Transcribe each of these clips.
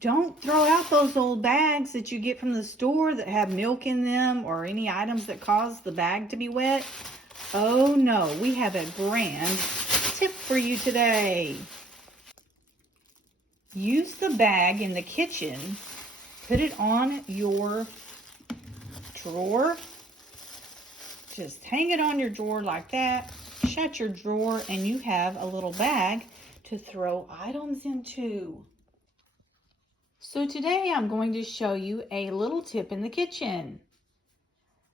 Don't throw out those old bags that you get from the store that have milk in them or any items that cause the bag to be wet. Oh no, we have a grand tip for you today. Use the bag in the kitchen, put it on your drawer. Just hang it on your drawer like that. Shut your drawer and you have a little bag to throw items into. So today I'm going to show you a little tip in the kitchen.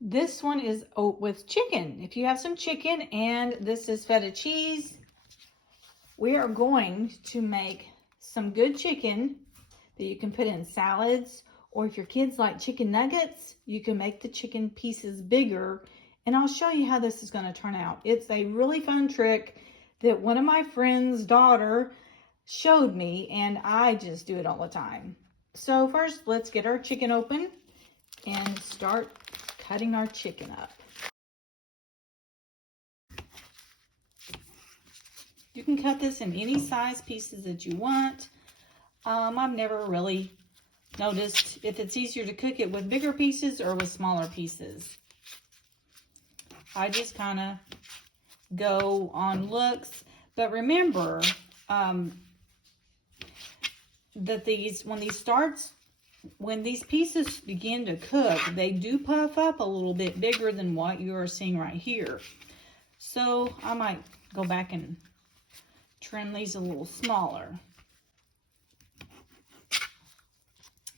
This one is with chicken. If you have some chicken and this is feta cheese, we are going to make some good chicken that you can put in salads, or if your kids like chicken nuggets, you can make the chicken pieces bigger, and I'll show you how this is going to turn out. It's a really fun trick that one of my friend's daughter showed me, and I just do it all the time. So first, let's get our chicken open and start cutting our chicken up. You can cut this in any size pieces that you want. I've never really noticed if it's easier to cook it with bigger pieces or with smaller pieces. I just kind of go on looks, but remember that when these pieces begin to cook, they do puff up a little bit bigger than what you are seeing right here. So I might go back and trim these a little smaller,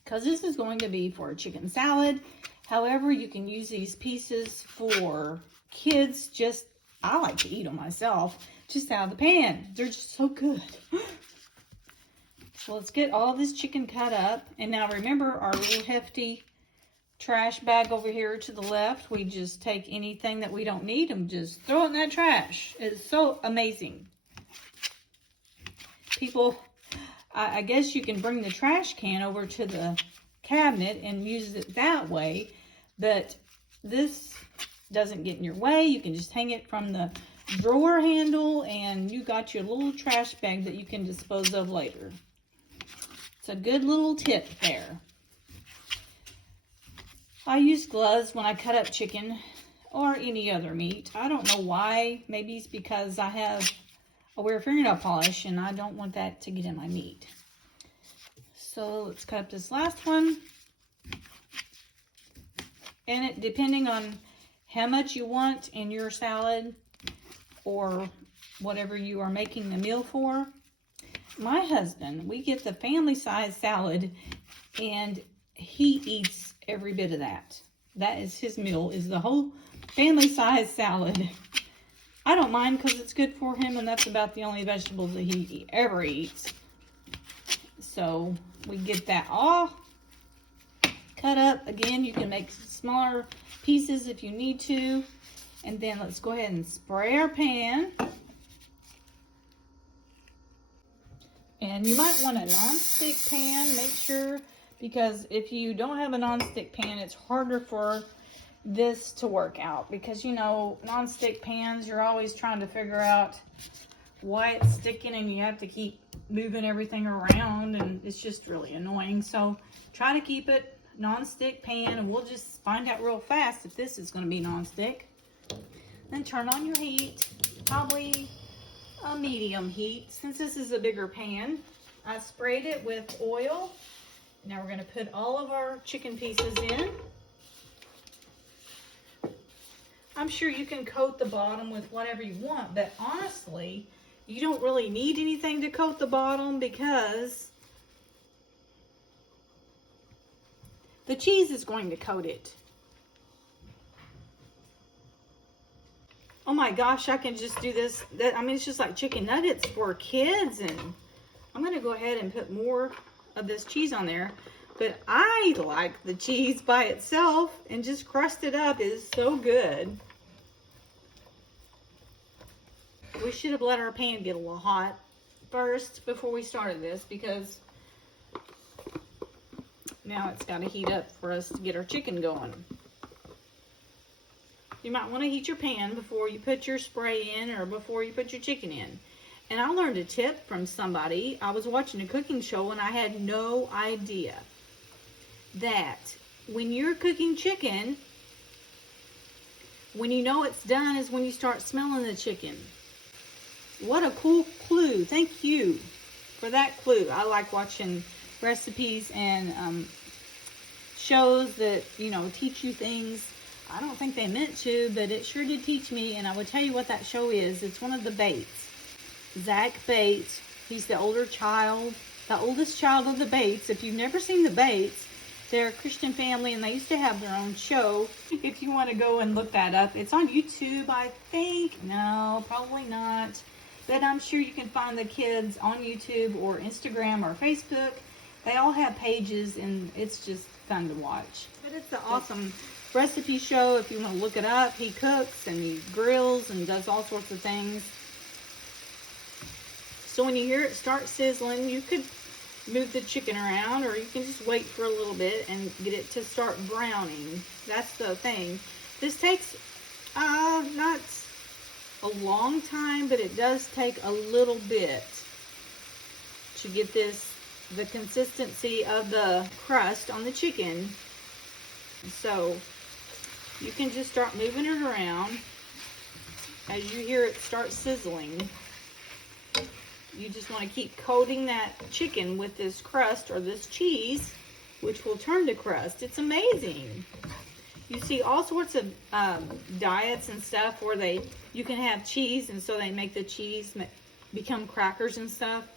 because this is going to be for a chicken salad. However, you can use these pieces for kids. I like to eat them myself, just out of the pan. They're just so good. So let's get all this chicken cut up. And now remember our little hefty trash bag over here to the left. We just take anything that we don't need and just throw it in that trash. It's so amazing. People, I guess you can bring the trash can over to the cabinet and use it that way, but this doesn't get in your way. You can just hang it from the drawer handle and you got your little trash bag that you can dispose of later. It's a good little tip there. I use gloves when I cut up chicken or any other meat. I don't know why. Maybe it's because I wear fingernail polish and I don't want that to get in my meat. So let's cut up this last one. And depending on how much you want in your salad or whatever you are making the meal for. My husband, we get the family size salad and he eats every bit of that. That is his meal, is the whole family size salad. I don't mind because it's good for him, and that's about the only vegetables that he ever eats. So we get that all cut up. Again, you can make smaller pieces if you need to. And then let's go ahead and spray our pan. And you might want a non-stick pan, make sure, because if you don't have a non-stick pan, it's harder for this to work out, because you know, non-stick pans, you're always trying to figure out why it's sticking and you have to keep moving everything around and it's just really annoying. So try to keep it non-stick pan, and we'll just find out real fast if this is going to be non-stick. Then turn on your heat, probably a medium heat. Since this is a bigger pan, I sprayed it with oil. Now we're going to put all of our chicken pieces in. I'm sure you can coat the bottom with whatever you want, but honestly, you don't really need anything to coat the bottom because the cheese is going to coat it. Oh my gosh, I can just do this. I mean, it's just like chicken nuggets for kids, and I'm going to go ahead and put more of this cheese on there. But I like the cheese by itself, and just crust it up is so good. We should have let our pan get a little hot first before we started this, because now it's got to heat up for us to get our chicken going. You might want to heat your pan before you put your spray in or before you put your chicken in. And I learned a tip from somebody. I was watching a cooking show and I had no idea that when you're cooking chicken, when you know it's done is when you start smelling the chicken. What a cool clue. Thank you for that clue. I like watching recipes and shows that, you know, teach you things. I don't think they meant to, but it sure did teach me, and I will tell you what that show is. It's one of the Bates. Zach Bates. He's the oldest child of the Bates. If you've never seen the Bates, they're a Christian family, and they used to have their own show. If you want to go and look that up, it's on YouTube, I think. No, probably not. But I'm sure you can find the kids on YouTube or Instagram or Facebook. They all have pages, and it's just fun to watch. But it's an awesome recipe show if you want to look it up. He cooks and he grills and does all sorts of things. So when you hear it start sizzling, you could move the chicken around, or you can just wait for a little bit and get it to start browning. That's the thing. This takes not a long time, but it does take a little bit to get the consistency of the crust on the chicken. So you can just start moving it around as you hear it start sizzling. You just want to keep coating that chicken with this crust or this cheese, which will turn to crust. It's amazing. You see all sorts of diets and stuff where you can have cheese, and so they make the cheese become crackers and stuff.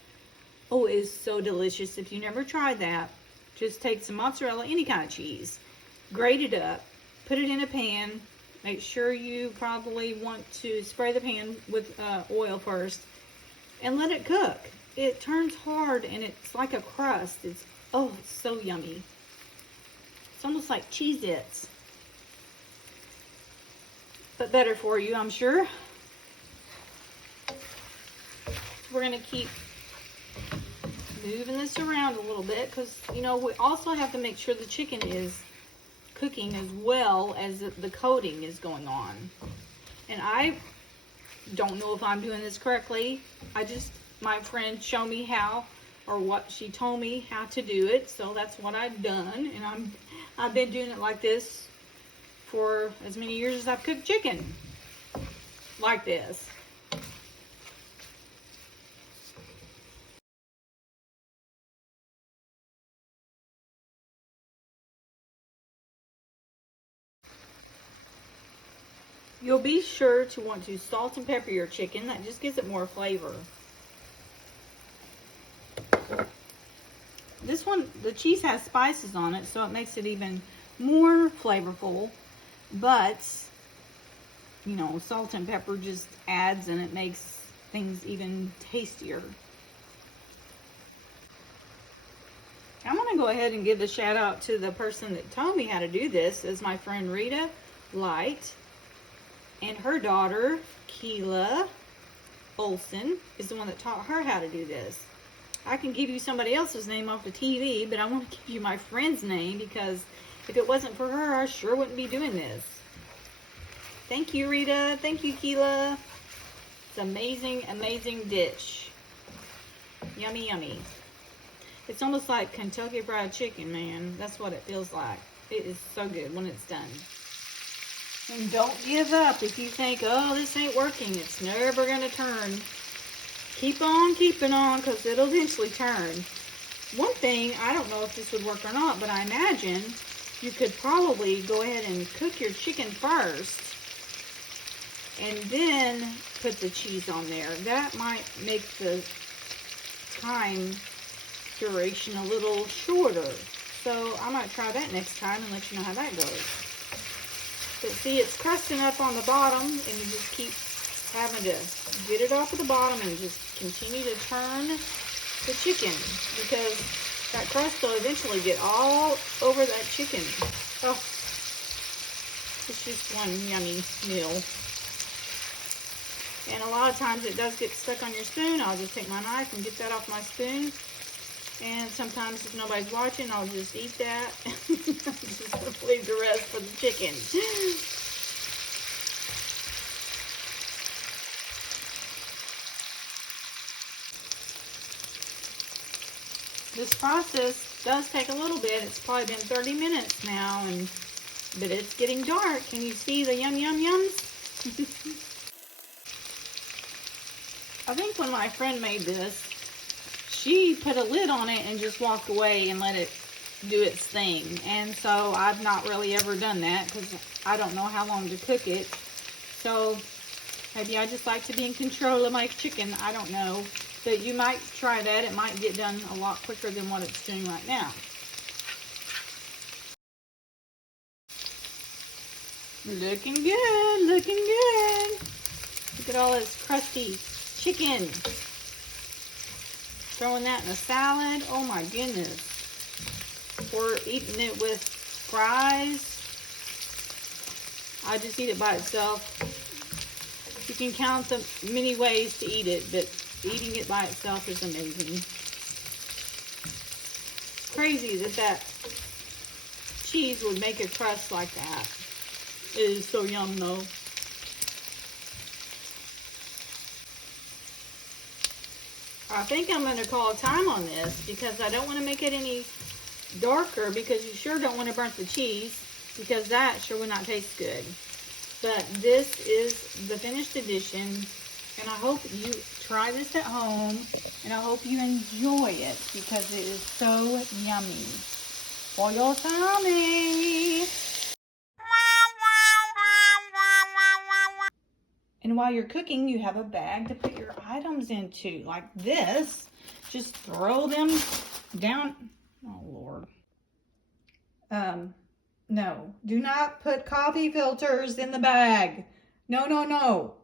Oh, it is so delicious. If you never tried that, just take some mozzarella, any kind of cheese, grate it up, put it in a pan. Make sure you probably want to spray the pan with oil first and let it cook. It turns hard and it's like a crust. It's so yummy. It's almost like Cheez-Its, but better for you, I'm sure. We're going to keep moving this around a little bit because, you know, we also have to make sure the chicken is cooking as well as the coating is going on. And I don't know if I'm doing this correctly. My friend showed me how, or what she told me how to do it, so that's what I've done. And I've been doing it like this for as many years as I've cooked chicken. Like this. You'll be sure to want to salt and pepper your chicken. That just gives it more flavor. This one, the cheese has spices on it, so it makes it even more flavorful. But, you know, salt and pepper just adds, and it makes things even tastier. I'm going to go ahead and give a shout out to the person that told me how to do this. Is my friend Rita Light. And her daughter, Keela Olson, is the one that taught her how to do this. I can give you somebody else's name off the TV, but I want to give you my friend's name because if it wasn't for her, I sure wouldn't be doing this. Thank you, Rita. Thank you, Keela. It's an amazing, amazing dish. Yummy, yummy. It's almost like Kentucky Fried Chicken, man. That's what it feels like. It is so good when it's done. And don't give up if you think, oh, this ain't working. It's never going to turn. Keep on keeping on because it'll eventually turn. One thing, I don't know if this would work or not, but I imagine you could probably go ahead and cook your chicken first and then put the cheese on there. That might make the time duration a little shorter. So I might try that next time and let you know how that goes. But see, it's crusting up on the bottom, and you just keep having to get it off of the bottom and just continue to turn the chicken because that crust will eventually get all over that chicken. Oh, it's just one yummy meal. And a lot of times it does get stuck on your spoon. I'll just take my knife and get that off my spoon. And sometimes if nobody's watching, I'll just eat that. Just leave the rest for the chicken. This process does take a little bit. It's probably been 30 minutes now, but it's getting dark. Can you see the yum yum yums? I think when my friend made this, she put a lid on it and just walked away and let it do its thing. And so I've not really ever done that because I don't know how long to cook it. So maybe I just like to be in control of my chicken. I don't know. But you might try that. It might get done a lot quicker than what it's doing right now. Looking good, looking good. Look at all this crusty chicken. Throwing that in a salad. Oh my goodness. Or eating it with fries. I just eat it by itself. You can count the many ways to eat it, but eating it by itself is amazing. Crazy that cheese would make a crust like that. It is so yum though. I think I'm going to call time on this because I don't want to make it any darker because you sure don't want to burn the cheese because that sure would not taste good. But this is the finished edition, and I hope you try this at home, and I hope you enjoy it because it is so yummy. For your tummy. And while you're cooking, you have a bag to put your items into, like this. Just throw them down. Oh, Lord. No, do not put coffee filters in the bag. No, no, no.